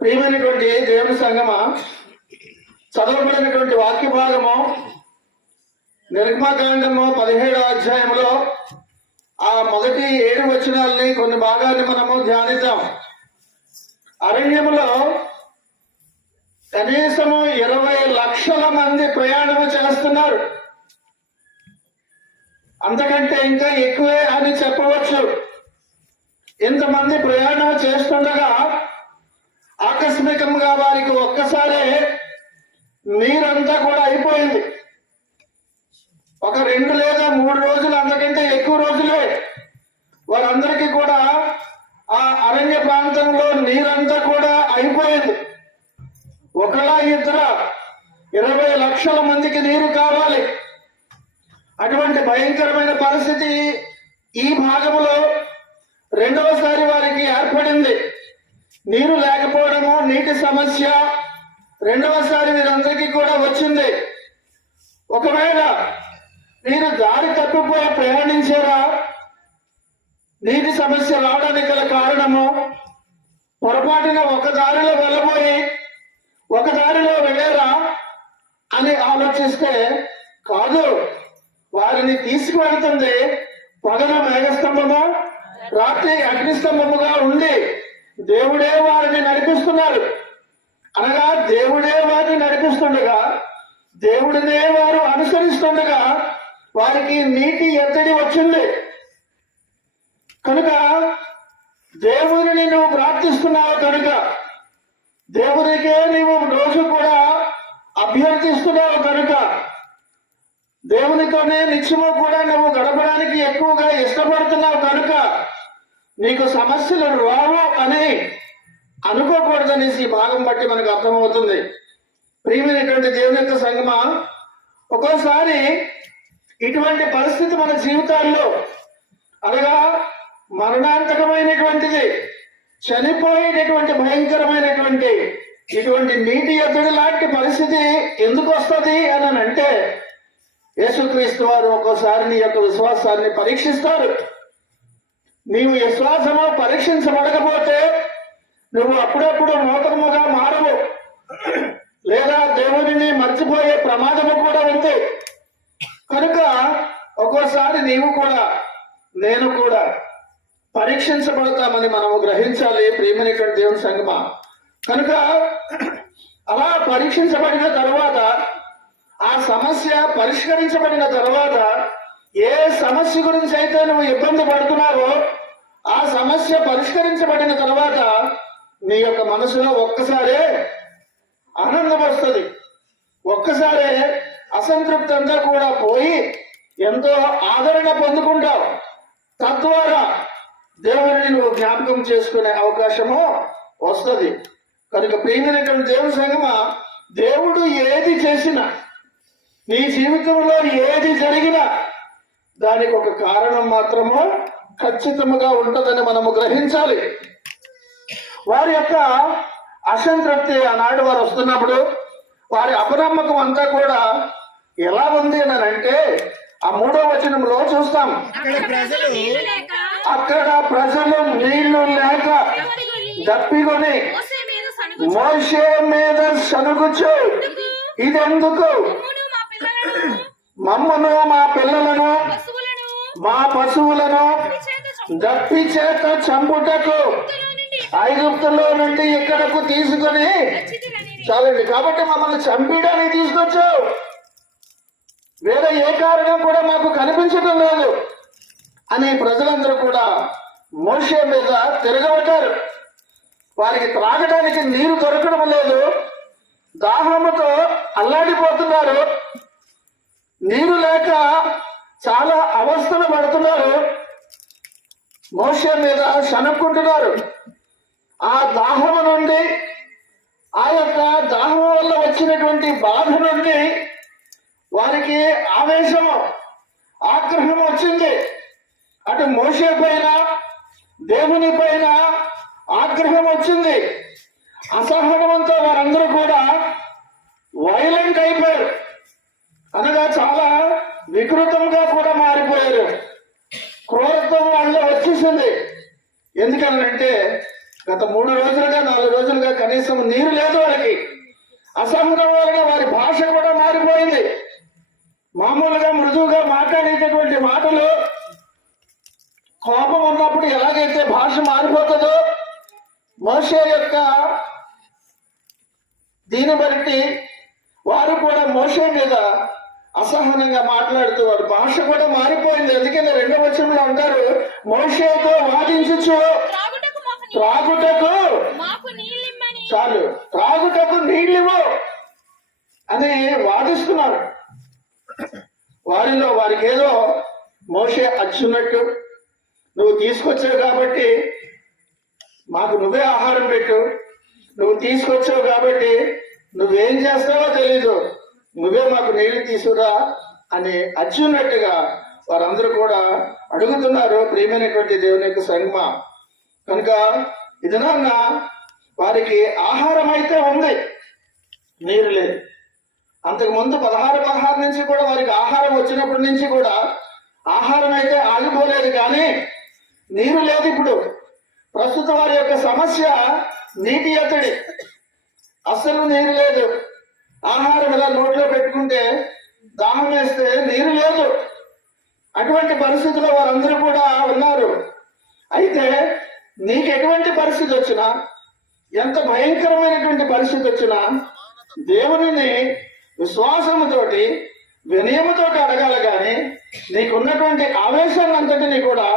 ప్రియమైనటువంటి దేవుని సంగమ, చదవబడినటువంటి వాక్య భాగము నిర్గమకాండము 17వ అధ్యాయంలో ఆ మొదటి 7 వచనాలని కొన్ని భాగాన్ని మనము ధ్యానిద్దాం. అరణ్యములో కనీసము 20 లక్షల మంది ప్రయాణము చేస్తున్నారు. అంతకంటే ఇంకా ఎక్కువే అని చెప్పవచ్చు. ఇంతమంది ప్రయాణం చేస్తుండగా ఆకస్మికంగా వారికి ఒక్కసారే నీరంతా కూడా అయిపోయింది. ఒక 2 లేదా 3 రోజులు, అంతకంటే ఎక్కువ రోజులే వారందరికీ కూడా ఆ అరణ్య ప్రాంతంలో నీరంతా కూడా అయిపోయింది. ఒకలా ఇద్దరు 20 లక్షల మందికి నీరు కావాలి. అటువంటి భయంకరమైన పరిస్థితి ఈ భాగంలో రెండవసారి వారికి ఏర్పడింది. నీరు లేకపోవడము, నీటి సమస్య రెండవసారి వీరందరికీ కూడా వచ్చింది. ఒకవేళ మీరు దారి తప్పిపోయి ప్రయాణించారా, నీటి సమస్య రావడానికి గల కారణము పొరపాటున ఒక దారిలో వెళ్ళబోయి ఒక దారిలో వెళ్ళారా అని ఆలోచిస్తే కాదు. వారిని తీసుకువెళ్తుంది పగల మేఘస్తంభము, రాత్రి అగ్నిస్తంభముగా ఉండి దేవుడే వారిని నడిపిస్తున్నారు. అనగా దేవుడే వారిని నడిపిస్తుండగా, దేవుడినే వారు అనుసరిస్తుండగా వారికి నీటి ఎత్తడి వచ్చింది. కనుక దేవుడిని నువ్వు ప్రార్థిస్తున్నావు కనుక, దేవునికే నీవు రోజు కూడా అభ్యర్థిస్తున్నావు కనుక, దేవునితోనే నిత్యము కూడా నువ్వు గడపడానికి ఎక్కువగా ఇష్టపడుతున్నావు కనుక నీకు సమస్యలు రావు అని అనుకోకూడదని ఈ భాగం బట్టి మనకు అర్థమవుతుంది. ప్రియమైనటువంటి దేవుని యొక్క సంగమా, ఒక్కోసారి ఇటువంటి పరిస్థితి మన జీవితాల్లో, అనగా మరణాంతకమైనటువంటిది, చనిపోయేటటువంటి భయంకరమైనటువంటి ఇటువంటి నీటి ఎద్దడి లాంటి పరిస్థితి ఎందుకు వస్తుంది అని అంటే, యేసుక్రీస్తు వారు ఒక్కోసారి నీ యొక్క విశ్వాసాన్ని పరీక్షిస్తారు. నీవు విశ్వాసము పరీక్షించబడకపోతే నువ్వు అప్పుడప్పుడు నూతనముగా మారవు, లేదా దేవుడిని మర్చిపోయే ప్రమాదము కూడా ఉంది. కనుక ఒక్కోసారి నీవు కూడా నేను కూడా పరీక్షించబడతామని మనము గ్రహించాలి. ప్రియమైనటువంటి దేవుని సంగమా, కనుక అలా పరీక్షించబడిన తర్వాత, ఆ సమస్య పరిష్కరించబడిన తర్వాత, ఏ సమస్య గురించి అయితే నువ్వు ఇబ్బంది పడుతున్నావో ఆ సమస్య పరిష్కరించబడిన తర్వాత నీ యొక్క మనసులో ఒక్కసారే ఆనందం వస్తుంది. ఒక్కసారే అసంతృప్తి అంతా కూడా పోయి ఎంతో ఆదరణ పొందుకుంటావు. తద్వారా దేవుడిని నువ్వు జ్ఞాపకం చేసుకునే అవకాశము వస్తుంది. కనుక ప్రియమైనటువంటి దేవుని సంగమా, దేవుడు ఏది చేసినా, నీ జీవితంలో ఏది జరిగినా దానికి ఒక కారణం మాత్రము ఖచ్చితంగా ఉంటుందని మనము గ్రహించాలి. వారి యొక్క అసంతృప్తి ఆనాడు వారు వస్తున్నప్పుడు వారి అపనమ్మకం అంతా కూడా ఎలా ఉంది అని అంటే, ఆ 3వ వచనంలో చూస్తాం. అక్కడ ప్రజలు నీళ్లు లేక దప్పికొని మోషే మీద సనుగుచు, ఇదెందుకు? మమ్మను, మా పిల్లలను, మా పశువులను దప్పి చేత చంపుటకు ఐగుప్తులో నుండి ఇక్కడకు తీసుకొని చాలండి, కాబట్టి మమ్మల్ని చంపడానికి తీసుకొచ్చావు. వేరే ఏ కారణం కూడా మాకు కనిపించడం లేదు అని ప్రజలందరూ కూడా మోషే మీద తిరగబడ్డారు. వారికి త్రాగడానికి నీరు దొరకడం లేదు, దాహముతో అల్లాడిపోతున్నారు, నీరు లేక చాలా అవస్థలు పడుతున్నారు, మోషే మీద శనుక్కుంటున్నారు. ఆ దాహము నుండి, ఆ యొక్క దాహం వల్ల వచ్చినటువంటి బాధ నుండి వారికి ఆవేశము, ఆగ్రహం వచ్చింది. అటు మోషే పైన, దేవుని పైన ఆగ్రహం వచ్చింది. అసహనంతో వారందరూ కూడా వైలెంట్ అయిపోయారు, అనగా చాలా వికృతంగా కూడా మారిపోయారు. క్రూరత్వం వాళ్ళలో వచ్చేసింది. ఎందుకనంటే గత 3 రోజులుగా 4 రోజులుగా కనీసం నీరు లేదు వారికి. అసహనం వలన వారి భాష కూడా మారిపోయింది. మామూలుగా మృదువుగా మాట్లాడేటటువంటి మాటలు కోపం ఉన్నప్పుడు ఎలాగైతే భాష మారిపోతుందో, మోషే యొక్క దీన్ని బట్టి వారు కూడా మోషే మీద అసహనంగా మాట్లాడుతూ వారి భాష కూడా మారిపోయింది. అందుకని 2వ వచనంలో అంటారు, మోషేతో వాదించుచు త్రాగుటకు చాలు, త్రాగుటకు నీళ్ళివ్వు అని వాదిస్తున్నారు. వారికి ఏదో మోషే అచ్చున్నట్టు, నువ్వు తీసుకొచ్చావు కాబట్టి మాకు నువ్వే ఆహారం పెట్టు, నువ్వు తీసుకొచ్చావు కాబట్టి నువ్వేం చేస్తావో తెలీదు, నువ్వే మాకు నీళ్లు తీసుకురా అని అచ్చున్నట్టుగా వారందరూ కూడా అడుగుతున్నారు. ప్రియమైనటువంటి దేవుని యొక్క సంగమా, కనుక ఇదనన్న వారికి ఆహారం అయితే ఉంది, నీరు లేదు. అంతకు ముందు 16 నుంచి కూడా వారికి ఆహారం వచ్చినప్పటి నుంచి కూడా ఆహారం అయితే ఆగిపోలేదు, కానీ నీరు లేదు. ఇప్పుడు ప్రస్తుతం వారి యొక్క సమస్య నీటి ఎత్తడి, అస్సలు నీరు లేదు. ఆహారం ఇలా నోట్లో పెట్టుకుంటే దాహం వేస్తే నీరు లేదు. అటువంటి పరిస్థితిలో వారందరూ కూడా ఉన్నారు. అయితే నీకు ఎటువంటి పరిస్థితి వచ్చినా, ఎంత భయంకరమైనటువంటి పరిస్థితి వచ్చినా దేవునిని విశ్వాసముతోటి వినయముతో అడగాలి. కానీ నీకున్నటువంటి ఆవేశాన్ని అంతటినీ కూడా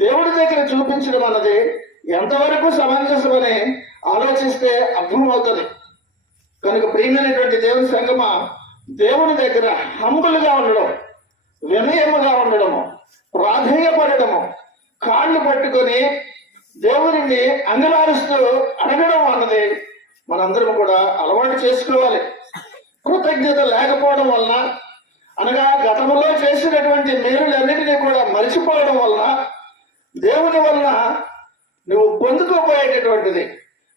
దేవుడి దగ్గర చూపించడం అన్నది ఎంతవరకు సమంజసమని ఆలోచిస్తే అర్థమవుతుంది. కనుక ప్రియమైనటువంటి దేవుని సంగమా, దేవుని దగ్గర హంబులుగా ఉండడం, వినయముగా ఉండడము, ప్రాధేయపడము, కాళ్ళు పట్టుకొని దేవుడిని అంగలారుస్తూ అడగడం అన్నది మనందరం కూడా అలవాటు చేసుకోవాలి. కృతజ్ఞత లేకపోవడం వలన, అనగా గతంలో చేసినటువంటి మేలులన్నిటినీ కూడా మరిచిపోవడం వలన, దేవుని వలన నువ్వు పొందుకోబోయేటటువంటిది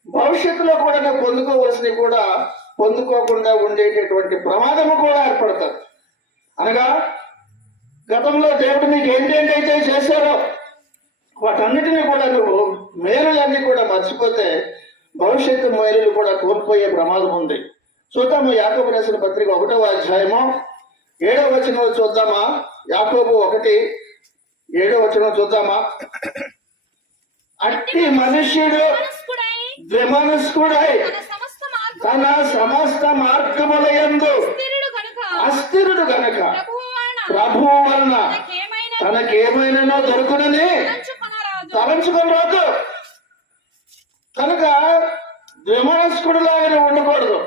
భవిష్యత్తులో కూడా నువ్వు పొందుకోవలసినవి కూడా పొందుకోకుండా ఉండేటటువంటి ప్రమాదము కూడా ఏర్పడుతుంది. అనగా గతంలో దేవుడు నీకు ఏంటేంటైతే చేశారో వాటన్నిటినీ కూడా నువ్వు మేలులన్నీ కూడా మర్చిపోతే భవిష్యత్తు మేలులు కూడా కోల్పోయే ప్రమాదం ఉంది. చూద్దాము యాకోబు రాసిన పత్రిక 1వ అధ్యాయము 7వ వచనం చూద్దామా. యాకోబు 1:7 వచనం చూద్దామా. అట్టి మనుష్యుడు ద్విమనస్కుడై తన సమస్త మార్గములయందు అస్థిరుడు గనక ప్రభువు వలన తనకేమైనా దొరుకునని తలంచుకొని రాదు. కనుక ద్విమనస్కుడులాగా ఉండకూడదు.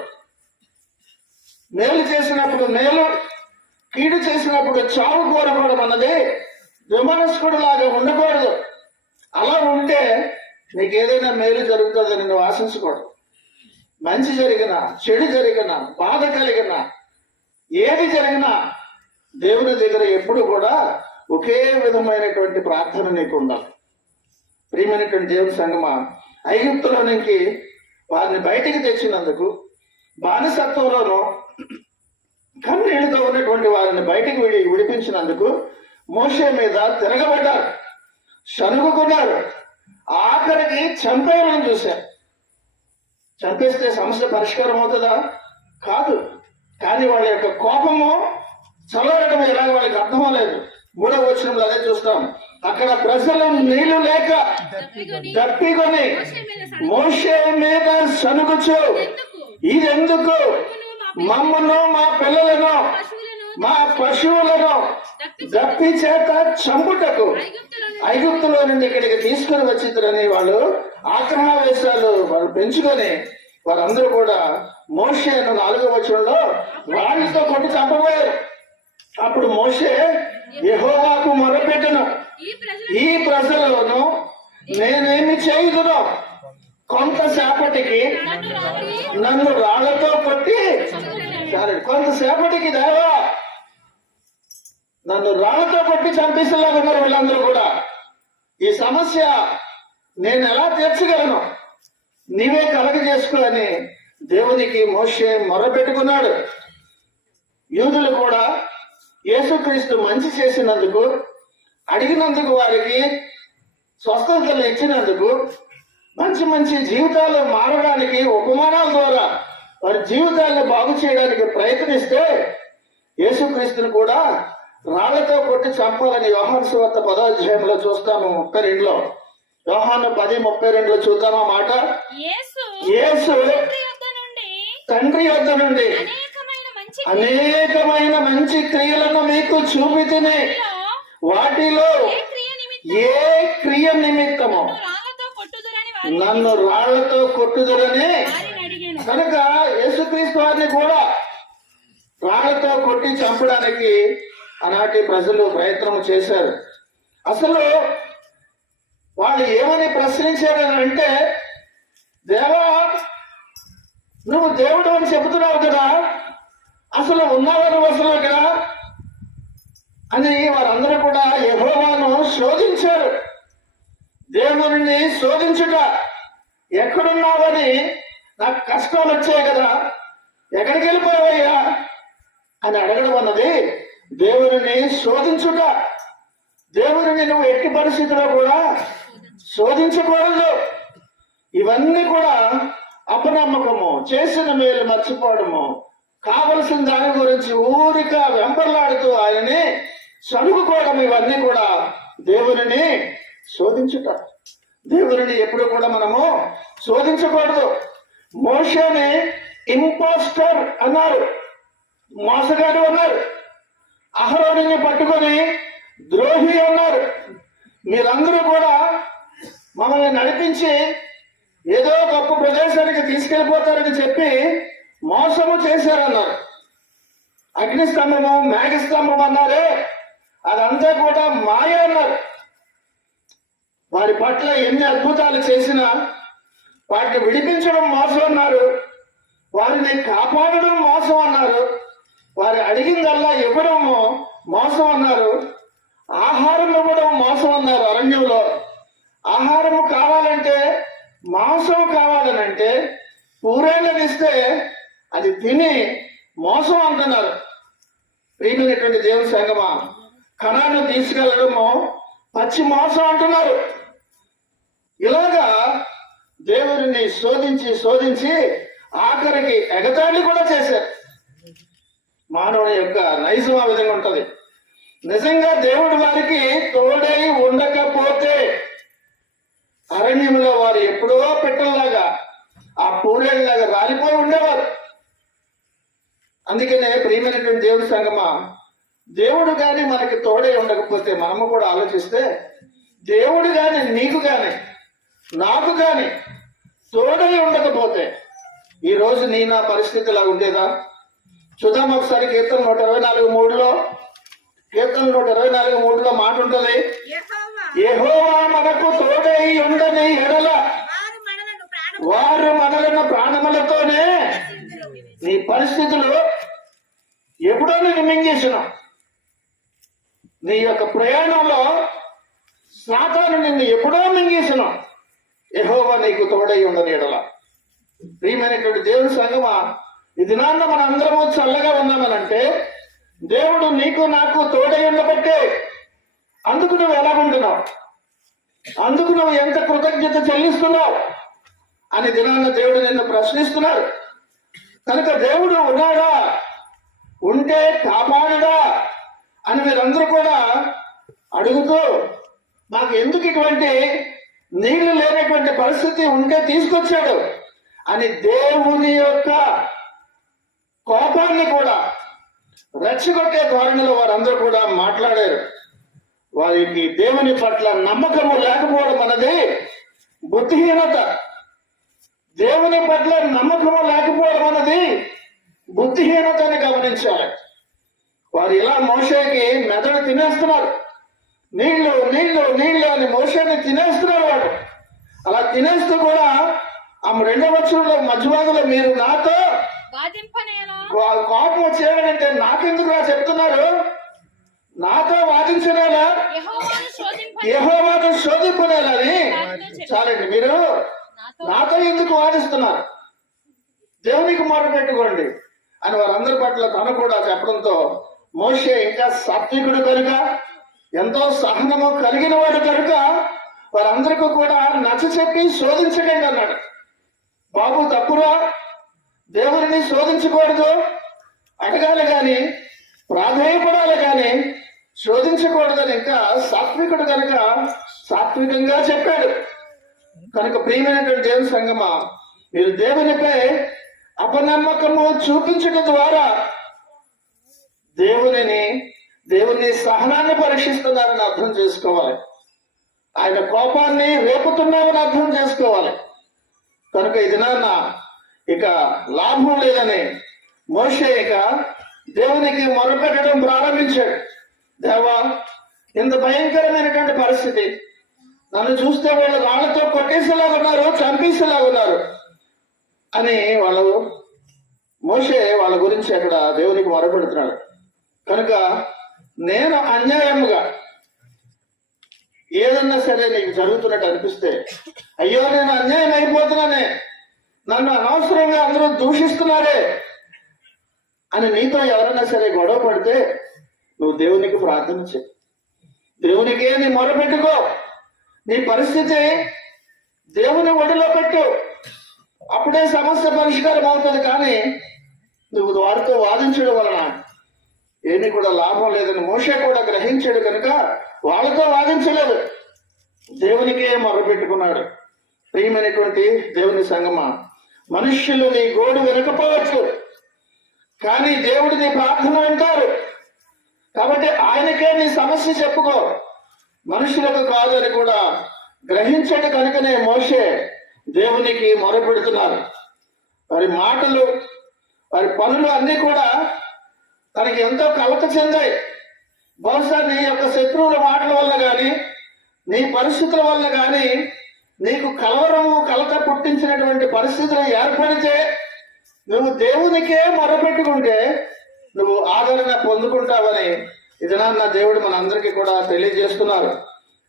మేలు చేసినప్పుడు మేలు, కీడు చేసినప్పుడు చావు కోరుకోవడం అన్నది ద్విమనస్కుడులాగా ఉండకూడదు. అలా ఉంటే నీకు ఏదైనా మేలు జరుగుతుందని నువ్వు ఆశించకూడదు. మంచి జరిగినా, చెడు జరిగినా, బాధ కలిగినా, ఏది జరిగినా దేవుని దగ్గర ఎప్పుడు కూడా ఒకే విధమైనటువంటి ప్రార్థన నీకు ఉండాలి. ప్రియమైనటువంటి దేవుని సంగమా, ఐగుప్తులో నుంచి వారిని బయటికి తెచ్చినందుకు, బానిసత్వంలోనూ కన్నీళ్లతో ఉన్నటువంటి వారిని బయటికి విడిపించినందుకు మోషే మీద తిరగబడ్డారు, శనుగుకున్నారు, ఆఖరికి చంపేయాలని చూశారు. చంపేస్తే సమస్య పరిష్కారం అవుతుందా? కాదు. కానీ వాళ్ళ యొక్క కోపము చల్లడం ఎలాగ వాళ్ళకి అర్థం అవ్వలేదు. 3వ వచనంలో అదే చూస్తాం. అక్కడ ప్రజలు నీళ్లు లేక దప్పికొని మోషే మీద సనుగుచు, ఇదెందుకు? మమ్మను, మా పిల్లలను, మా పశువులను దప్పి చేత చంపుటకు ఐగుప్తులో నుండి ఇక్కడికి తీసుకుని వచ్చిద్దరని వాళ్ళు ఆగ్రహావేశాలు వాళ్ళు పెంచుకొని వారందరూ కూడా మోషేను 4వ వచనంలో వాళ్ళతో కొట్టి చంపబోయారు. అప్పుడు మోషే యెహోవాకు మొరపెట్టెను, ఈ ప్రజలను నేనేమి చేయుదును? కొంతసేపటికి నన్ను రాళ్లతో కొట్టి, కొంతసేపటికి దేవా నన్ను రాళ్లతో కొట్టి చంపేసేలాగా ఉన్నారు వీళ్ళందరూ కూడా. ఈ సమస్య నేను ఎలా తీర్చగలను? నీవే కలగజేసుకో అని దేవునికి మోషే మొరపెట్టుకున్నాడు. యూదులు కూడా యేసుక్రీస్తు మంచి చేసినందుకు, అడిగినందుకు, వారికి స్వస్థతలు ఇచ్చినందుకు, మంచి మంచి జీవితాలు మారడానికి ఉపమానాల ద్వారా వారి జీవితాలను బాగు చేయడానికి ప్రయత్నిస్తే యేసుక్రీస్తుని కూడా రాళ్లతో కొట్టి చంపాలని యోహాను సువార్త 10వ అధ్యాయంలో చూస్తాము 32లో. యోహాను 10:32 చూద్దాం ఆ మాట. యేసు తండ్రి యొద్ద నుండి అనేకమైన మంచి క్రియలను మీకు చూపితిని, వాటిలో ఏ క్రియ నిమిత్తము నన్ను రాళ్లతో కొట్టుదురని. కనుక యేసుక్రీస్తు వారిని కూడా రాళ్లతో కొట్టి చంపడానికి ఆనాటి ప్రజలు ప్రయత్నం చేశారు. అసలు వాళ్ళు ఏమని ప్రశ్నించారని అంటే, దేవా నువ్వు దేవుడు అని చెబుతున్నావు కదా, అసలు ఉన్నావని అసలు కదా అని వారందరూ కూడా యెహోవాను శోధించారు. దేవుని శోధించుట, ఎక్కడున్నావని, నాకు కష్టాలు వచ్చాయి కదా, ఎక్కడికి వెళ్ళిపోయావయ్యా అని అడగడం అన్నది దేవుని శోధించుట. దేవుని నువ్వు ఎట్టి పరిస్థితిలో కూడా శోధించకూడదు. ఇవన్నీ కూడా అపనమ్మకము, చేసిన మేలు మర్చిపోవడము, కావలసిన దాని గురించి ఊరిక వెంపర్లాడుతూ ఆయనని సనుగుకోవడం, ఇవన్నీ కూడా దేవుని శోధించుట. దేవుని ఎప్పుడు కూడా మనము శోధించకూడదు. మోషేని ఇంపోస్టర్ అన్నారు, మోసగాడు అన్నారు. అహరోనుని పట్టుకొని ద్రోహి అన్నారు. మీరందరూ కూడా మమ్మల్ని నడిపించి ఏదో గొప్ప ప్రదేశానికి తీసుకెళ్ళిపోతారని చెప్పి మోసము చేశారన్నారు. అగ్నిస్తంభము, మేఘస్తంభం అన్నారే, అదంతా కూడా మాయ అన్నారు. వారి పట్ల ఎన్ని అద్భుతాలు చేసినా వాటిని విడిపించడం మోసం అన్నారు, వారిని కాపాడడం మోసం అన్నారు, వారి అడిగిందల్లా ఇవ్వడము మోసం అన్నారు, ఆహారం ఇవ్వడం మోసం అన్నారు. అరణ్యంలో ఆహారము కావాలంటే, మాంసం కావాలనంటే పూరేళ్ళని ఇస్తే అది తిని మోసం అంటున్నారు. ప్రియమైనటువంటి దేవుని సంగమా, కణాన్ని తీసుకెళ్లడము పచ్చి మోసం అంటున్నారు. ఇలాగా దేవుడిని శోధించి శోధించి ఆఖరికి ఎగతాళి కూడా చేశారు. మానవుని యొక్క నైజం ఆ విధంగా ఉంటది. నిజంగా దేవుడు వారికి తోడై ఉండకపోతే అరణ్యంలో వారు ఎప్పుడో పెట్టల్లాగా, ఆ పూరేళ్ళలాగా రాలిపోయి ఉండేవారు. అందుకనే ప్రియమైనటువంటి దేవుడి సంగమా, దేవుడు గాని మనకి తోడై ఉండకపోతే మనము కూడా ఆలోచిస్తే, దేవుడు గాని నీకు గాని నాకు గాని తోడై ఉండకపోతే ఈరోజు నీ నా పరిస్థితి ఇలా ఉండేదా? చూద్దాం ఒకసారి. కీర్తన 124:3లో, కీర్తన 124:3లో మాట ఉంటుంది, యెహోవా మనకు తోడై ఉండని ఎడల వారు మనలను ప్రాణములతోనే. నీ పరిస్థితులు ఎప్పుడో నేను మింగేసినావు. నీ యొక్క ప్రయాణంలో సాతాను నిన్ను ఎప్పుడో మింగేసినావు. యెహోవా నీకు తోడై ఉండని ఎడల. ప్రియమైనటువంటి దేవుని సంగమా, ఈ దినాన్న మన అందరము చల్లగా ఉన్నామనంటే దేవుడు నీకు నాకు తోడై ఉండబట్టే. అందుకు నువ్వు ఎలాగుంటున్నావు, అందుకు నువ్వు ఎంత కృతజ్ఞత చెల్లిస్తున్నావు అని దినాన్న దేవుడు నిన్ను ప్రశ్నిస్తున్నాడు. కనుక దేవుడు ఉన్నాడా, ఉంటే కాపాడుడా అని మీరందరూ కూడా అడుగుతూ, మాకు ఎందుకు ఇటువంటి నీళ్లు లేనటువంటి పరిస్థితి ఉంటే తీసుకొచ్చాడు అని దేవుని యొక్క కోపాన్ని కూడా రెచ్చగొట్టే ధోరణిలో వారందరూ కూడా మాట్లాడారు. వారికి దేవుని పట్ల నమ్మకము లేకపోవడం అన్నది బుద్ధిహీనత. దేవుని పట్ల నమ్మకము లేకపోవడం అన్నది బుద్ధిహీనతని గమనించాలి. వారు ఇలా మోషేకి మెదడు తినేస్తున్నారు. నీళ్లు నీళ్లు నీళ్లు అని మోషేని తినేస్తున్నారు. వాడు అలా తినేస్తూ కూడా ఆ 2వ వచనంలో మధ్యభాగంలో మీరు నాతో కోపం వచ్చేయాలంటే నాకెందుకు చెప్తున్నారు, నాతో వాదించనేలా, యెహోవాను శోధింపనేలని. చాలండి, మీరు నాతో ఎందుకు వాదిస్తున్నారు, దేవునికి మొర పెట్టుకోండి అని వారందరి పట్ల తను కూడా చెప్పడంతో మోషే ఇంకా సాత్వికుడు కనుక, ఎంతో సహనము కలిగిన వాడు కనుక వారందరికీ కూడా నచ్చ చెప్పి శోధించకండి అన్నాడు. బాబు తప్పురా, దేవుడిని శోధించకూడదు, అడగాలి కానీ ప్రాధాన్యపడాలి కానీ శోధించకూడదని ఇంకా సాత్వికుడు కనుక సాత్వికంగా చెప్పాడు. కనుక ప్రియమైనటువంటి దేవుని సంగమా, మీరు దేవునిపై అపనమ్మకము చూపించడం ద్వారా దేవుని సహనాన్ని పరీక్షిస్తున్నారని అర్థం చేసుకోవాలి. ఆయన కోపాన్ని రేపుతున్నామని అర్థం చేసుకోవాలి. కనుక ఈ దినాన్న ఇక లాభం లేదని మోషే ఇక దేవునికి మొరపెట్టడం ప్రారంభించాడు. దేవా, ఇంత భయంకరమైనటువంటి పరిస్థితి, నన్ను చూస్తే వాళ్ళు రాళ్లతో కొట్టేసేలాగున్నారు, చంపేసేలాగున్నారు అని మోషే వాళ్ళ గురించి అక్కడ దేవునికి మొరపెడుతున్నాడు. కనుక నేను అన్యాయముగా ఏదన్నా సరే నీకు జరుగుతున్నట్టు అనిపిస్తే, అయ్యో నేను అన్యాయం అయిపోతున్నానే, నన్ను అనవసరంగా అందరూ దూషిస్తున్నారే అని నీతో ఎవరైనా సరే గొడవ పడితే నువ్వు దేవునికి ప్రార్థన చేయి, దేవునికే నీ మొరపెట్టుకో, నీ పరిస్థితి దేవుని ఒడిలో పెట్టు, అప్పుడే సమస్య పరిష్కారం అవుతుంది. కానీ నువ్వు వారితో వాదించడం వలన ఏమీ కూడా లాభం లేదని మోషే కూడా గ్రహించాడు. కనుక వాళ్ళతో వాదించలేదు, దేవునికే మొరపెట్టుకున్నాడు. ప్రియమైనటువంటి దేవుని సంగమా, మనుష్యులు నీ గోడు వినకపోవచ్చు, కానీ దేవుడు నీ ప్రార్థన వింటారు. కాబట్టి ఆయనకే నీ సమస్య చెప్పుకో, మనుషులకు కాదని కూడా గ్రహించడు. కనుకనే మోషే దేవునికి మొరపెడుతున్నారు. వారి మాటలు, వారి పనులు అన్నీ కూడా తనకి ఎంతో కలత చెందాయి. బహుశా నీ యొక్క శత్రువుల మాటల వల్ల కానీ నీ పరిస్థితుల వల్ల కానీ నీకు కలత పుట్టించినటువంటి పరిస్థితులు ఏర్పడితే నువ్వు దేవునికే మొరపెట్టుకుంటే నువ్వు ఆదరణ పొందుకుంటావని ఇది నా దేవుడు మనందరికీ కూడా తెలియజేస్తున్నారు.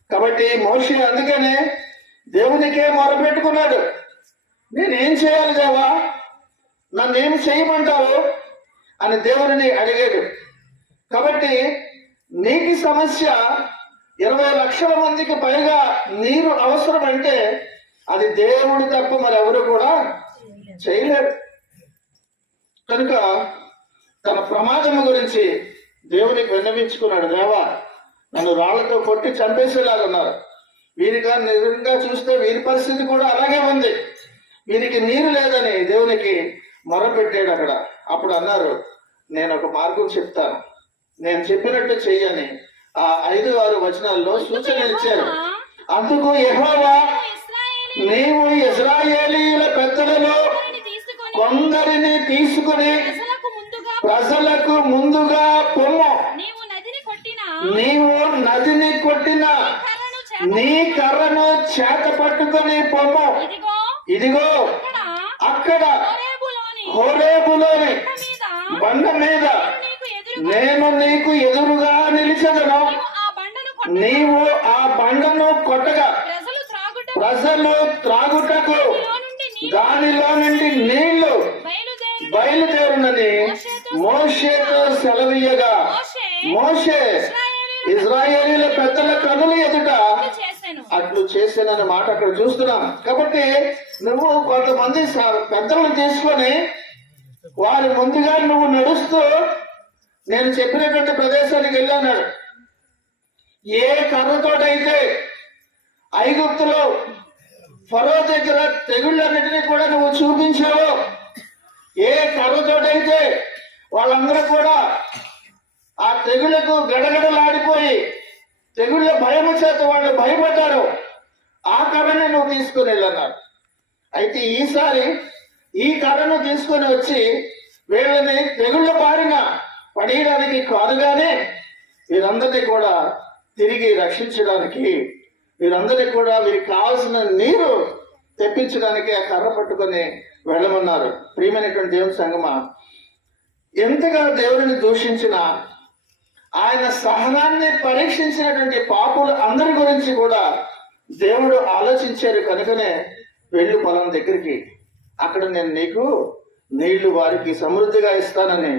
కాబట్టి మోషే అందుకనే దేవునికే మొరపెట్టుకున్నాడు. నేనేం చేయాలి దేవా, నన్నేం చేయమంటావు అని దేవుడిని అడిగాడు. కాబట్టి నీటి సమస్య 20 లక్షల మందికి పైగా నీరు అవసరం అంటే అది దేవుడు తప్ప మరెవరు కూడా చేయలేరు. కనుక తన ప్రమాదం గురించి దేవునికి విన్నవించుకున్నాడు. దేవా, నన్ను రాళ్లతో కొట్టి చంపేసేలాగున్నారు, వీరిగా నిజంగా చూస్తే వీరి పరిస్థితి కూడా అలాగే ఉంది, వీరికి నీరు లేదని దేవునికి మొరపెట్టాడు అక్కడ. అప్పుడు అన్నారు, నేను ఒక మార్గం చెప్తాను, నేను చెప్పినట్టు చెయ్యని ఆ 5-6 వచనాల్లో సూచనలు ఇచ్చారు. అందుకు యెహోవా, నీవు ఇశ్రాయేలీయుల పెద్దలలో కొందరిని తీసుకుని ప్రజలకు ముందుగా పొమ్ము, నీవు నదిని కొట్టిన నీ కర్రను చేత పట్టుకొని పొమ్ము, ఇదిగో అక్కడ హోరేబులోని బండ మీద నేను నీకు ఎదురుగా నిలిచెదను, నీవు ఆ బండను కొట్టగా ప్రజలు త్రాగుటకు దానిలో నుండి నీళ్లు బయలుదేరునని మోషేతో సెలవీయగా మోషే ఇశ్రాయేలీయుల పెద్దల కన్నుల ఎదుట అట్లు చేశానన్న మాట అక్కడ చూస్తున్నాం. కాబట్టి నువ్వు కొంతమంది పెద్దలను తీసుకొని వారి ముందుగా నువ్వు నడుస్తూ నేను చెప్పినటువంటి ప్రదేశానికి వెళ్ళాడు. ఏ కర్రతోటైతే ఐగుప్తులో ఫరో దగ్గర తెగుళ్ళన్నిటినీ కూడా నువ్వు చూపించావో, ఏ కర్రతోటైతే వాళ్ళందరూ కూడా ఆ తెగుళ్లకు గడగడలాడిపోయి తెగుళ్ళ భయము చేత వాళ్ళు భయపడ్డారు, ఆ కర్రని నువ్వు తీసుకుని వెళ్ళన్నారు. అయితే ఈసారి ఈ కర్రను తీసుకొని వచ్చి వీళ్ళని తెగుళ్ళ బారిన పడేయడానికి కాదుగానే వీరందరినీ కూడా తిరిగి రక్షించడానికి, వీరందరినీ కూడా వీరికి కావాల్సిన నీరు తెప్పించడానికి ఆ కర్ర పట్టుకొని వెళ్ళమన్నారు. ప్రియమైనటువంటి దేవుని సంగమా, ఎంతగా దేవుడిని దూషించిన ఆయన సహనాన్ని పరీక్షించినటువంటి పాపులు అందరి గురించి కూడా దేవుడు ఆలోచించారు. కనుకనే వెళ్ళు పొలం దగ్గరికి, అక్కడ నేను నీకు నీళ్లు వారికి సమృద్ధిగా ఇస్తానని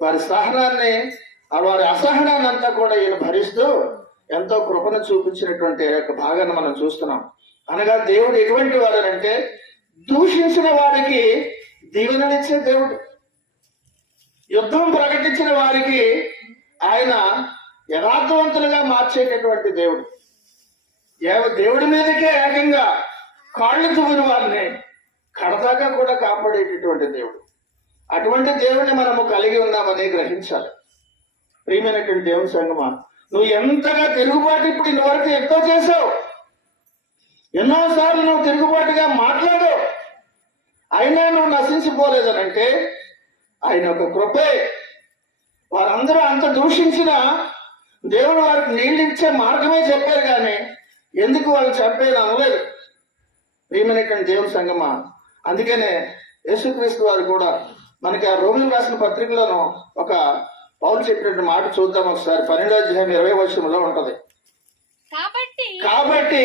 వారి సహనాన్ని వారి అసహనాన్ని అంతా కూడా ఈయన భరిస్తూ ఎంతో కృపను చూపించినటువంటి యొక్క భాగాన్ని మనం చూస్తున్నాం. అనగా దేవుడు ఎటువంటి వాడనంటే దూషించిన వారికి దీవెననిచ్చే దేవుడు, యుద్ధం ప్రకటించిన వారికి ఆయన యథార్థవంతులుగా మార్చేటటువంటి దేవుడు, దేవుడి మీదకే ఏకంగా కాళ్ళు తువ్విన వారిని కడదాకా కూడా కాపాడేటటువంటి దేవుడు. అటువంటి దేవుడిని మనము కలిగి ఉన్నామని గ్రహించాలి. ప్రియమైనటువంటి దేవుని సంగమా, నువ్వు ఎంతగా తిరుగుబాటు ఇప్పుడు ఇంతవరకు ఎంతో చేసావు, ఎన్నోసార్లు నువ్వు తిరుగుబాటుగా మాట్లాడావు, అయినా నువ్వు నశించిపోలేదనంటే ఆయన ఒక కృపే. వారందరూ అంత దూషించిన దేవుడు వారికి నీళ్ళు ఇచ్చే మార్గమే చెప్పారు, కానీ ఎందుకు వాళ్ళు చంపేది అనలేదు. ప్రియమైనటువంటి దేవుని సంగమా, అందుకనే యేసుక్రీస్తు వారు కూడా మనకి ఆ రోమిలకు రాసిన పత్రికలను ఒక పౌలు చెప్పినట్టు మాట చూద్దాం ఒకసారి. 12:20 ఉంటది. కాబట్టి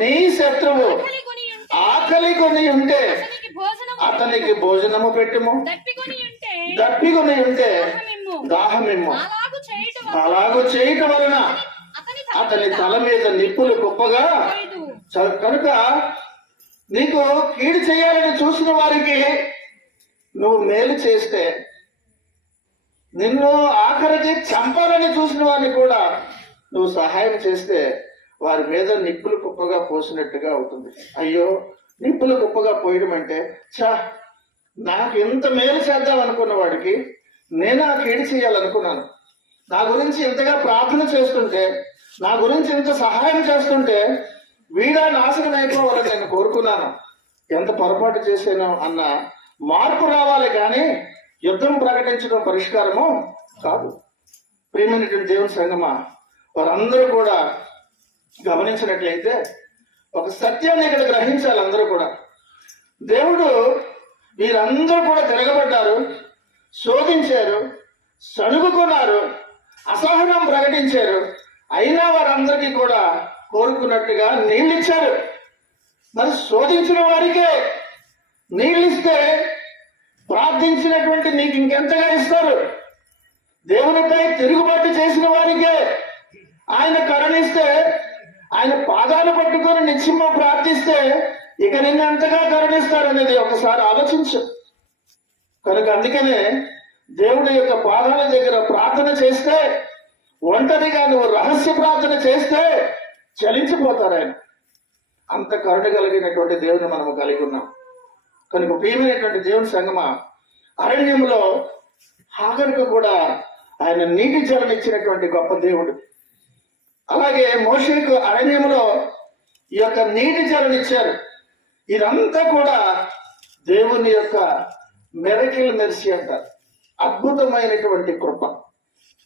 నీ శత్రువు ఆకలి కొని ఉంటే అతనికి భోజనము పెట్టుము, దప్పికొని ఉంటే దాహమిమ్ము. అలాగూ చేయటం వలన అతని తల మీద నిప్పులు కుప్పగా. కనుక నీకు కీడు చేయాలని చూసిన వారికి నువ్వు మేలు చేస్తే, నిన్ను ఆఖరికి చంపాలని చూసిన వారిని కూడా నువ్వు సహాయం చేస్తే వారి మీద నిప్పులు కుప్పగా పోసినట్టుగా అవుతుంది. అయ్యో, నిప్పులు కుప్పగా పోయడం అంటే నాకు ఎంత మేలు చేద్దాం అనుకున్న వాడికి నేను ఆ కీడు చేయాలనుకున్నాను, నా గురించి ఇంతగా ప్రార్థన చేస్తుంటే, నా గురించి ఇంత సహాయం చేస్తుంటే వీడా నాశనం అయిపోవాలని నేను కోరుకున్నాను, ఎంత పొరపాటు చేశాను అన్న మార్పు రావాలి, కానీ యుద్ధం ప్రకటించడం పరిష్కారము కాదు. ప్రియమైనటువంటి దేవుని సంగమా, వారందరూ కూడా గమనించినట్లయితే ఒక సత్యాన్ని ఇక్కడ గ్రహించాలి. అందరూ కూడా దేవుడు వీరందరూ కూడా తిరగబడ్డారు, శోధించారు, సణుగుకున్నారు, అసహనం ప్రకటించారు, అయినా వారందరికీ కూడా కోరుకున్నట్టుగా నీళ్ళు ఇచ్చారు. మరి శోధించిన వారికే నీళ్ళు ఇస్తే ప్రార్థించినటువంటి నీకు ఇంకెంతగా ఇస్తారు? దేవునిపై తిరుగుబాటు చేసిన వారికే ఆయన కరుణిస్తే, ఆయన పాదాలు పట్టుకొని నిత్యము ప్రార్థిస్తే ఇక నిన్ను ఎంతగా కరుణిస్తారనేది ఒకసారి ఆలోచించు. కనుక అందుకనే దేవుడి యొక్క పాదాల దగ్గర ప్రార్థన చేస్తే, ఒంటరిగా నువ్వు రహస్య ప్రార్థన చేస్తే చలించిపోతారు ఆయన. అంత కరుణ కలిగినటువంటి దేవుని మనము కలిగి ఉన్నాం. కనుక ప్రియమైనటువంటి దేవుని సంగమా, అరణ్యంలో హాగరుకు కూడా ఆయన నీటి జలం ఇచ్చినటువంటి గొప్ప దేవుడు. అలాగే మోషేకు అరణ్యంలో ఈ యొక్క నీటి జలం ఇచ్చారు. ఇదంతా కూడా దేవుని యొక్క మిరకిల్ మెర్సీ అంటారు, అద్భుతమైనటువంటి కృప.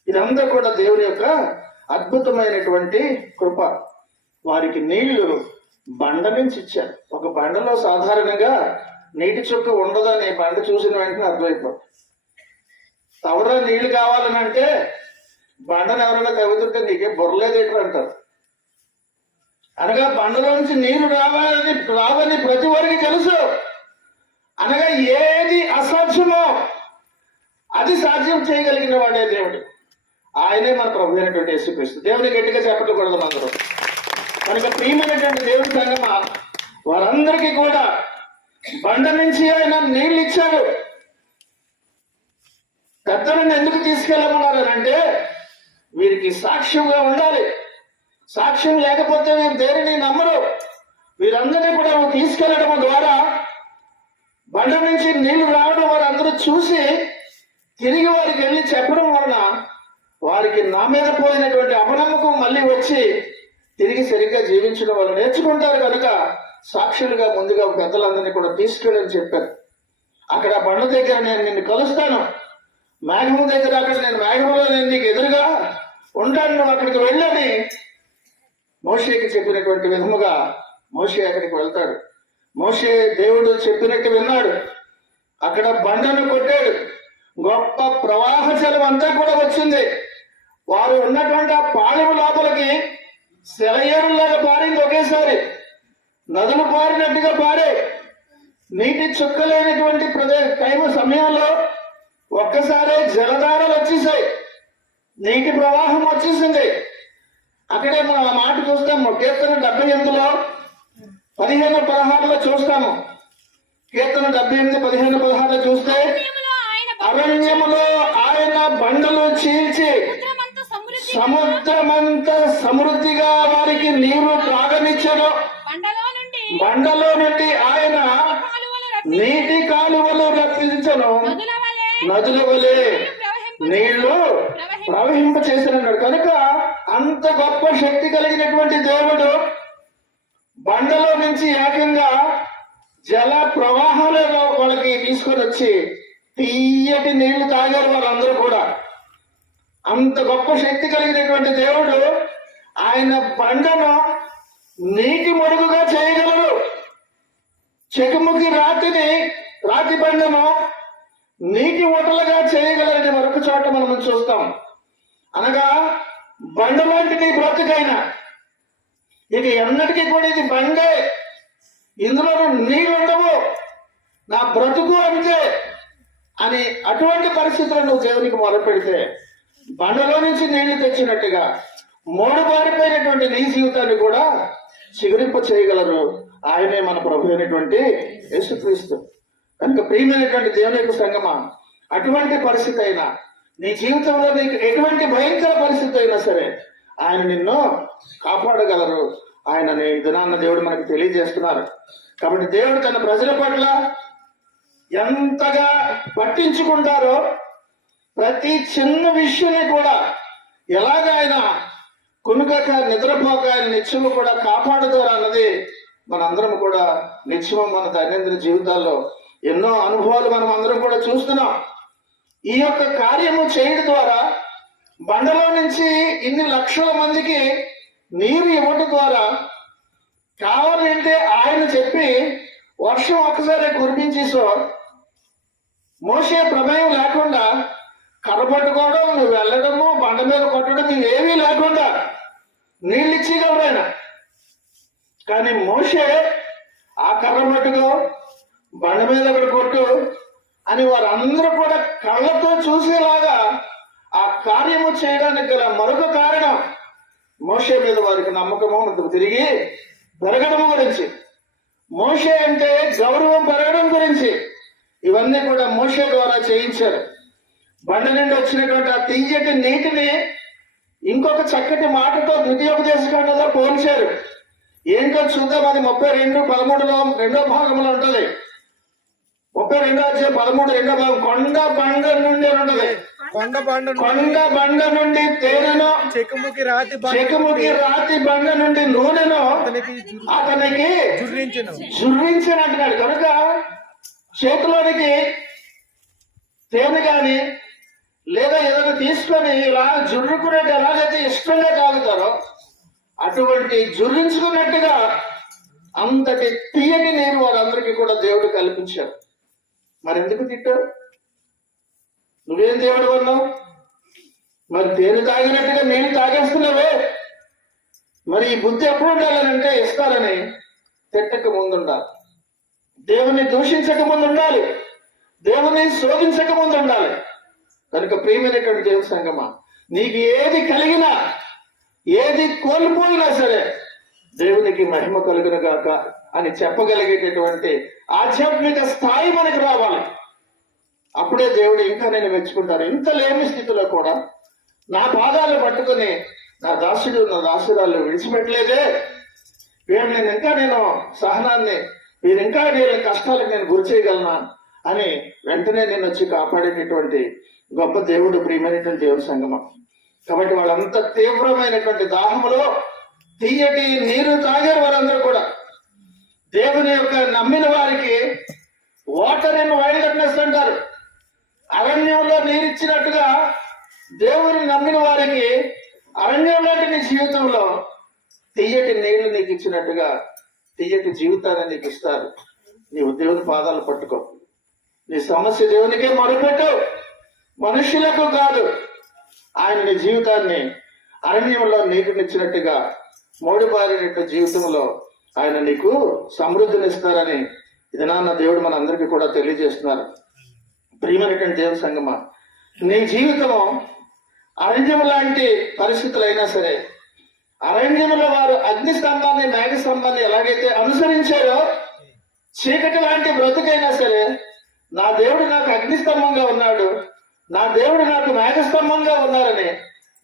ఇదంతా కూడా దేవుని యొక్క అద్భుతమైనటువంటి కృప. వారికి నీళ్లు బండ నుంచి ఇచ్చారు. ఒక బండలో సాధారణంగా నీటి చుక్క ఉండదని బండ చూసిన వెంటనే అర్థమైపోతుంది. తవరా నీళ్లు కావాలని అంటే బండను ఎవరైనా తవ్వుతుంటే నీకే బొర్రలేదేంటి అంటారు. అనగా బండలో నుంచి నీరు రావని ప్రతి వారికి తెలుసు. అనగా ఏది అసాధ్యమో అది సాధ్యం చేయగలిగిన వాడే దేవుడు. ఆయనే మన ప్రభు అయినటువంటి యేసుక్రీస్తు. దేవుని గట్టిగా చెప్పట్లు కూడదు అందరూ. కనుక ప్రియమైనటువంటి దేవుని సంగమా, వారందరికీ కూడా బండ నుంచి ఆయన నీళ్ళు ఇచ్చారు. పెద్దలను ఎందుకు తీసుకెళ్ళమన్నారు అంటే వీరికి సాక్ష్యంగా ఉండాలి. సాక్ష్యం లేకపోతే వీరు దేనిని నమ్మరు. వీరందరినీ కూడా తీసుకెళ్లడం ద్వారా బండ నుంచి నీళ్లు రావడం వారందరూ చూసి తిరిగి వారికి వెళ్ళి చెప్పడం వలన వారికి నా మీద పోయినటువంటి అపనమ్మకం మళ్ళీ వచ్చి తిరిగి సరిగ్గా జీవించడం వల్ల నేర్చుకుంటారు. కనుక సాక్షులుగా ముందుగా పెద్దలందరినీ కూడా తీసుకెళ్ళని చెప్పారు. అక్కడ బండ దగ్గర నేను నిన్ను కలుస్తాను, మేఘము దగ్గర అక్కడ నేను మేఘములో నేను నీకు ఎదురుగా ఉంటాను, నువ్వు అక్కడికి వెళ్ళని మోషేకి చెప్పినటువంటి విధముగా మోషే అక్కడికి వెళ్తాడు. మోషే దేవుడు చెప్పినట్టు విన్నాడు. అక్కడ బండను కొట్టాడు. గొప్ప ప్రవాహ జలం అంతా కూడా వచ్చింది. వారు ఉన్నటువంటి ఆ పాళెము లోపలికి సెలయేరులాగా పారింది. ఒకేసారి నదులు పారినట్టుగా పారే. నీటి చుక్కలేనటువంటి టైం సమయంలో ఒక్కసారి జలధారలు వచ్చేసాయి, నీటి ప్రవాహం వచ్చేసింది. అక్కడే మనం ఆ మాట చూస్తాము. కీర్తన 78లో 15-16 చూస్తాము. కీర్తన 78-15-16 చూస్తే, అరణ్యములో ఆయన బండలు చీల్చి సముద్రమంత సమృద్ధిగా వారికి నీరు త్రాగనిచ్చెను. బండలో నుండి ఆయన నీటి కాలువలు రప్పించను, నదుల వలె నీళ్లు ప్రవహింప చేసినన్నాడు. కనుక అంత గొప్ప శక్తి కలిగినటువంటి దేవుడు బండలో నుంచి ఏకంగా జల ప్రవాహాలలో వాళ్ళకి తీసుకొని వచ్చి తీయటి నీళ్లు తాగారు వారందరూ కూడా. అంత గొప్ప శక్తి కలిగినటువంటి దేవుడు ఆయన బండను నీటి మడుగుగా చేయగలరు. చెకుముకి రాతి బండను నీటి ఓటలుగా చేయగలరని మరొక చోట మనం చూస్తాం. అనగా బండ లాంటి నీ బ్రతుకైనా ఇక ఎన్నటికీ కూడా ఇది బండే, ఇందులో నీళ్ళు ఉండవు, నా బ్రతుకు అంతే అని అటువంటి పరిస్థితుల్లో నువ్వు దేవునికి మొదలుపెడితే బండలో నుంచి నీళ్లు తెచ్చినట్టుగా మూడు బారిపోయినటువంటి నీ జీవితాన్ని కూడా చిగురింప చేయగలరు. ఆయనే మన ప్రభు అయినటువంటి యేసుక్రీస్తు. కనుక ప్రియమైనటువంటి దేవుని యొక్క సంగమా, అటువంటి పరిస్థితి అయినా నీ జీవితంలో నీకు ఎటువంటి భయంకర పరిస్థితి అయినా సరే ఆయన నిన్ను కాపాడగలరు. ఆయన ఈ దినాన్న దేవుడు మనకు తెలియజేస్తున్నారు. కాబట్టి దేవుడు తన ప్రజల పట్ల ఎంతగా పట్టించుకుంటారో ప్రతి చిన్న విషయాన్ని కూడా ఎలాగ ఆయన కునుకక నిద్రపోక ఆయన నిత్యము కూడా కాపాడుతారు అన్నది మనందరం కూడా నిత్యము మన దైనందిన జీవితాల్లో ఎన్నో అనుభవాలు మనం అందరం కూడా చూస్తున్నాం. ఈ యొక్క కార్యము చేయడం ద్వారా బండలో నుంచి ఇన్ని లక్షల మందికి నీరు ఇవ్వడం ద్వారా కావాలంటే ఆయన చెప్పి వర్షం ఒక్కసారి కురిపించేసో మోసే ప్రమేయం లేకుండా కర్రపట్టుకోవడం, నువ్వు వెళ్ళడము, బండ మీద కొట్టడం ఇవేమీ లేకుండా నీళ్ళు ఇచ్చేయగలరు ఆయన. కానీ మోసే ఆ కర్ర పట్టుకో, బండ మీద ఒకటి కొట్టు అని వారందరూ కూడా కళ్ళతో చూసేలాగా ఆ కార్యము చేయడానికి గల మరొక కారణం మోషే మీద వారికి నమ్మకము తిరిగి పెరగడం గురించి, మోషే అంటే గౌరవం పెరగడం గురించి ఇవన్నీ కూడా మోషే ద్వారా చేయించారు. బండ నుండి వచ్చినటువంటి ఆ తీయటి నీటిని ఇంకొక చక్కటి మాటతో ద్వితీయోపదేశకాండంలో పోల్చారు. ఏంటో చూద్దాం. అది 32:13 రెండో భాగంలో ఉంటుంది. 32:13 రెండో భాగం. కొండ బండ నుండి ఉంటది. కొండ బండ నుండి తేనెను, చెకుముకి రాతి బండ నుండి నూనెను అతనికి జుర్రించను అంటున్నాడు. కనుక చేతిలోనికి తేనె కానీ లేదా ఏదైనా తీసుకొని ఇలా జుర్రుకునేట్టు ఎలాగైతే ఇష్టంగా తాగుతారో అటువంటి జుర్రించుకున్నట్టుగా అంతటి తీయటి నీరు వారందరికీ కూడా దేవుడు కల్పించాడు. మరి ఎందుకు తిట్టారు? నువ్వేం దేవుడు అన్నావు? మరి తేనె తాగినట్టుగా నీళ్ళు తాగేస్తున్నావే. మరి ఈ బుద్ధి ఎప్పుడు ఉండాలనంటే ఇస్తారని తిట్టక ముందు ఉండాలి, దేవుని దూషించక ముందు ఉండాలి, దేవుని శోధించక ముందు ఉండాలి. కనుక ప్రియమైనటువంటి దేవుని సంగమా, నీకు ఏది కలిగినా ఏది కోల్పోయినా సరే దేవునికి మహిమ కలుగును గాక అని చెప్పగలిగేటటువంటి ఆధ్యాత్మిక స్థాయి మనకు రావాలి. అప్పుడే దేవుడు ఇంకా నేను మెచ్చుకుంటాను. ఇంత లేని స్థితిలో కూడా నా పాదాలు పట్టుకుని నా దాసురాలు విడిచిపెట్టలేదే, నేను సహనాన్ని వీరు ఇంకా వీళ్ళ కష్టాలకు నేను గురి చేయగలనా అని వెంటనే నేను వచ్చి కాపాడేటటువంటి గొప్ప దేవుడు ప్రియమైనటువంటి దేవుడి సంగమం. కాబట్టి వాళ్ళంత తీవ్రమైనటువంటి దాహములో తీయటి నీరు తాగారు వారందరూ కూడా. దేవుని యొక్క నమ్మిన వారికి వాటర్ ఇన్ వైల్డ్నెస్ అంటారు. అరణ్యంలో నీరిచ్చినట్టుగా దేవుని నమ్మిన వారికి అరణ్యం లాంటి నీ జీవితంలో తీయటి నీళ్లు నీకు ఇచ్చినట్టుగా తీయటి జీవితాన్ని నీకు ఇస్తారు. నీవు దేవుని పాదాలు పట్టుకో, నీ సమస్య దేవునికే మొదలుపెట్టు, మనుషులకు కాదు. ఆయన నీ జీవితాన్ని అరణ్యంలో నీటినిచ్చినట్టుగా మోడిపారినట్టు జీవితంలో ఆయన నీకు సమృద్ధినిస్తారని ఇది నాన్న దేవుడు మన అందరికీ కూడా తెలియజేస్తున్నారు. ప్రియమైనటువంటి దేవుని సంగమా, నీ జీవితము అరణ్యం లాంటి పరిస్థితులు అయినా సరే అరణ్యములో వారు అగ్ని స్తంభాన్ని మేఘ స్తంభాన్ని ఎలాగైతే అనుసరించారో, చీకటి లాంటి బ్రతుకైనా సరే నా దేవుడు నాకు అగ్ని స్తంభంగా ఉన్నాడు, నా దేవుడు నాకు మేఘ స్తంభంగా ఉన్నారని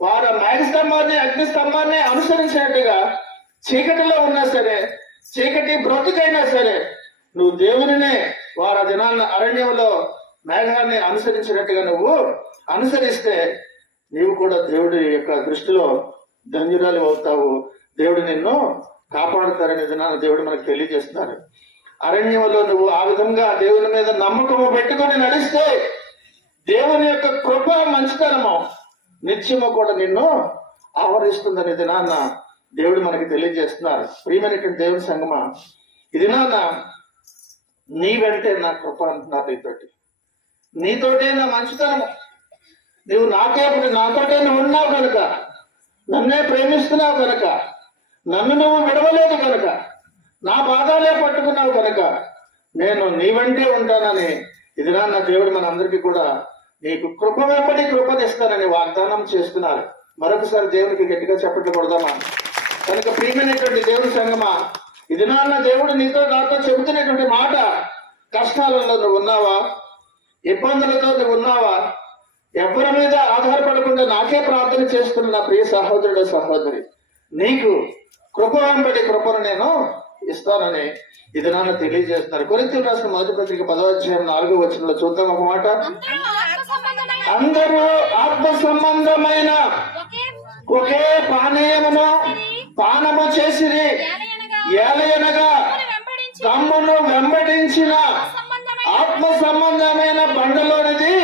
వారు ఆ మేఘ స్తంభాన్ని అగ్ని స్తంభాన్ని అనుసరించినట్టుగా చీకటిలో ఉన్నా సరే, చీకటి బ్రతుకైనా సరే నువ్వు దేవునినే వారు ఆ దినాన్న అరణ్యంలో మేఘాన్ని అనుసరించినట్టుగా నువ్వు అనుసరిస్తే నీవు కూడా దేవుడి యొక్క దృష్టిలో ధన్యురాలు అవుతావు. దేవుడు నిన్ను కాపాడుతారని దినాన్ని దేవుడు మనకు తెలియజేస్తున్నారు. అరణ్యంలో నువ్వు ఆ విధంగా దేవుని మీద నమ్మకము పెట్టుకొని నడిస్తే దేవుని యొక్క కృప మంచితనము నిత్యము కూడా నిన్ను ఆవరిస్తుందని దినాన్న దేవుడు మనకి తెలియజేస్తున్నారు. ప్రియమైనటువంటి దేవుని సంగమా, ఇది నాన్న నీ వెంటే నా కృప అంటున్నారు నీతోటి, నీతోటే నా మంచితనము, నువ్వు నాతోటే నువ్వు ఉన్నావు కనుక, నన్నే ప్రేమిస్తున్నావు కనుక, నన్ను నువ్వు విడవలేదు కనుక, నా పాదాలే పట్టుకున్నావు కనుక నేను నీ వెంటే ఉంటానని ఇది నా దేవుడు మన అందరికీ కూడా నీకు కృప వెంబడి కృపనిస్తానని వాగ్దానం చేస్తున్నారు. మరొకసారి దేవునికి గట్టిగా చెప్పట్లు కొడదామా? కనుక ప్రియమైనటువంటి దేవుని సంగమా, ఇది నాన్న దేవుడు నీతో నాతో చెబుతున్నటువంటి మాట, కష్టాలలో నువ్వు ఉన్నావా, ఇబ్బందులతో నువ్వు ఉన్నావా, ఎవరి మీద ఆధారపడకుండా నాకే ప్రార్థన చేస్తున్న నా ప్రియ సహోదరుడు సహోదరి, నీకు కృప వెంబడి కృపను నేను ఇస్తానని ఇది నాన్న తెలియజేస్తున్నారు. కొరింథీయులకు రాసిన మొదటి పత్రిక 10వ అధ్యాయం 4వ వచనంలో చూద్దాం ఒక మాట. అందరూ ఆత్మ సంబంధమైన ఒకే పానీయమును పానము చేసిరి, ఏలయనగా తమ్మును వెంబడించిన ఆత్మ సంబంధమైన బండలోనిది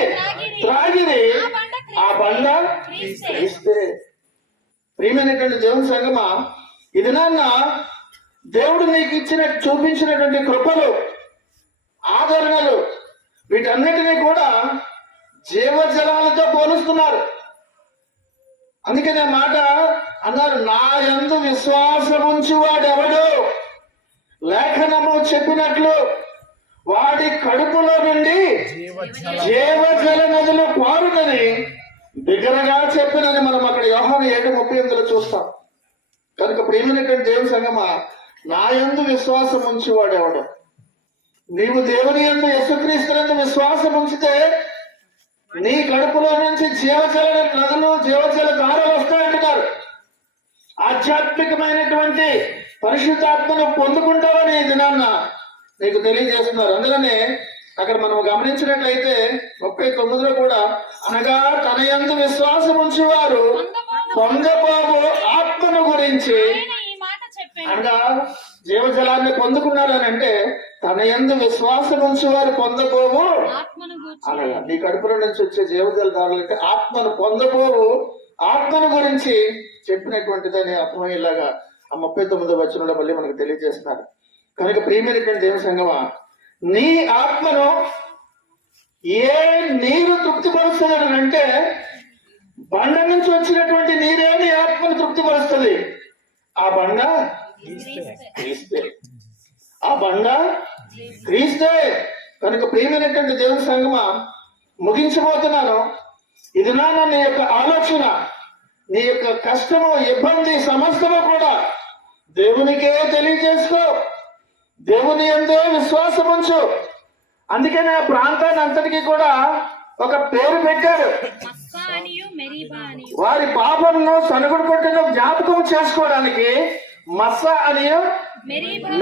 త్రాగిరి, ఆ బండ క్రీస్తే. ప్రియమైనటువంటి దేవుని సంగమా, ఇది నాన్న దేవుడు నీకు చూపించినటువంటి కృపలు, ఆదరణలు, వీటన్నిటినీ కూడా జీవజలాలతో పోలుస్తున్నారు. అందుకనే మాట అన్నారు, నా యందు విశ్వాసముంచు వాడెవడు లేఖనము చెప్పినట్లు వాడి కడుపులో నుండి జీవజల నదులు పారునని బిగ్గరగా చెప్పినని మనం అక్కడ యోహాను 7:38 చూస్తాం. కనుక ప్రియమైనటువంటి దేవుని సంగమా, నా యందు విశ్వాసం ఉంచేవాడెవడు, నీవు దేవుని యందు యేసుక్రీస్తునందు విశ్వాసం ఉంచితే నీ కడుపులో నుంచి జీవజల నదులు జీవజల ధారలు వస్తాయంటున్నారు. ఆధ్యాత్మికమైనటువంటి పరిశుద్ధాత్మను పొందుకుంటావని ఈ దినాన్న నీకు తెలియజేస్తున్నారు. అందుకనే అక్కడ మనం గమనించినట్లయితే 39లో కూడా, అనగా తన యందు విశ్వాసం ఉంచేవారు పొందబోవు ఆత్మను గురించి, అనగా జీవజలాన్ని పొందుకున్నారని అంటే తన యందు విశ్వాసం ఉంచేవారు పొందబోవు, అనగా నీ కడుపులో నుంచి వచ్చే జీవజల దారులు అంటే ఆత్మను పొందబోవు ఆత్మను గురించి చెప్పినటువంటిదని అర్థమయ్యేలాగా ఆ 39వ వచనంలో మళ్ళీ మనకు తెలియజేస్తున్నారు. కనుక ప్రియమైనటువంటి దేవుని సంగమా, నీ ఆత్మను ఏ నీరు తృప్తిపరుస్తుంది అంటే బండ నుంచి వచ్చినటువంటి నీరే నీ ఆత్మను తృప్తిపరుస్తుంది. ఆ బండ క్రీస్తే, ఆ బండ క్రీస్తే. కనుక ప్రియమైనటువంటి దేవుని సంగమా, ముగించబోతున్నాను. ఇది నాన్న నీ యొక్క ఆలోచన, నీ యొక్క కష్టము, ఇబ్బంది, సమస్తము కూడా దేవునికే తెలియజేసుకో, దేవుని యందే విశ్వాసం ఉంచు. అందుకే నా ప్రాంతాన్ని అంతటికీ కూడా ఒక పేరు పెట్టాడు, వారి పాపంను సనుగుడు కొట్టను జ్ఞాపకం చేసుకోవడానికి మస్సా అని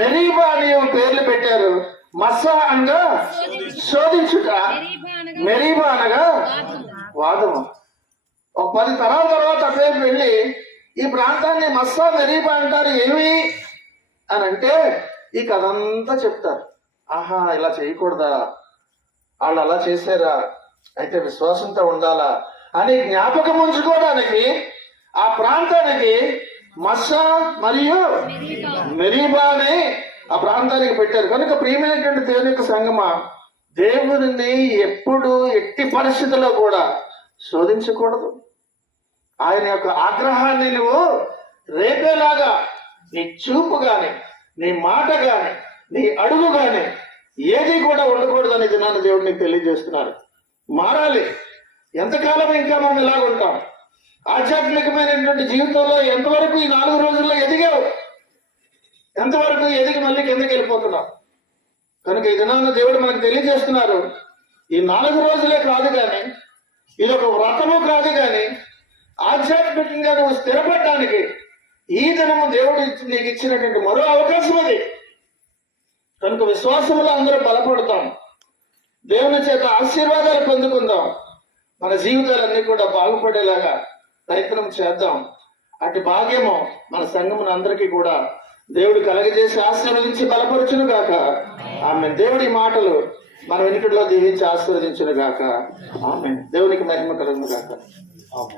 మెరీబా అని పేర్లు పెట్టారు. మస్సా అనగా శోధించుట, మెరీబా అనగా వాదము. ఒక 10 తరాల తర్వాత పేరు వెళ్ళి ఈ ప్రాంతాన్ని మస్సా మెరీబా అంటారు ఏమి అని అంటే ఈ కథ అంతా చెప్తారు. ఆహా, ఇలా చేయకూడదా, వాళ్ళు అలా చేశారా, అయితే విశ్వాసంతో ఉండాలా అని జ్ఞాపకం ఉంచుకోవడానికి ఆ ప్రాంతానికి మస్సా మరియు మెరీబా అని ఆ ప్రాంతానికి పెట్టారు. కనుక ప్రియమైనటువంటి దేవుని యొక్క సంగమా, దేవుడిని ఎప్పుడు ఎట్టి పరిస్థితుల్లో కూడా శోధించకూడదు. ఆయన యొక్క ఆగ్రహాన్ని నువ్వు రేపేలాగా నీ చూపు గాని, నీ మాట గాని, నీ అడుగు గాని ఏది కూడా ఉండకూడదని దినాన్ని దేవుడు నీకు తెలియజేస్తున్నారు. మారాలి. ఎంతకాలం ఇంకా మనం ఇలాగ ఉంటాం? ఆధ్యాత్మికమైనటువంటి జీవితంలో ఎంతవరకు ఈ 4 రోజుల్లో ఎదిగావు, ఎంతవరకు ఎదిగి మళ్ళీ కిందకి వెళ్ళిపోతున్నావు. కనుక ఈ దినాన దేవుడు మనకు తెలియజేస్తున్నారు, ఈ 4 రోజులే కాదు కానీ, ఇది ఒక వ్రతము కాదు కానీ, ఆధ్యాత్మికంగా నువ్వు స్థిరపడడానికి ఈ దినము దేవుడు నీకు ఇచ్చినటువంటి మరో అవకాశం అది. కనుక విశ్వాసంలో అందరూ బలపడతాం, దేవుని చేత ఆశీర్వాదాలు పొందుకుందాం, మన జీవితాలన్నీ కూడా బాగుపడేలాగా ప్రయత్నం చేద్దాం. అటు భాగ్యము మన సంఘమును అందరికీ కూడా దేవుడు కలగజేసి ఆశీర్వదించి బలపరచును గాక. ఆమె దేవుడి మాటలు మన వెనుకల్లో దీవించి ఆశీర్వదించును గాక. ఆమె దేవునికి మహిమ కలుగును గాక. ఆమె.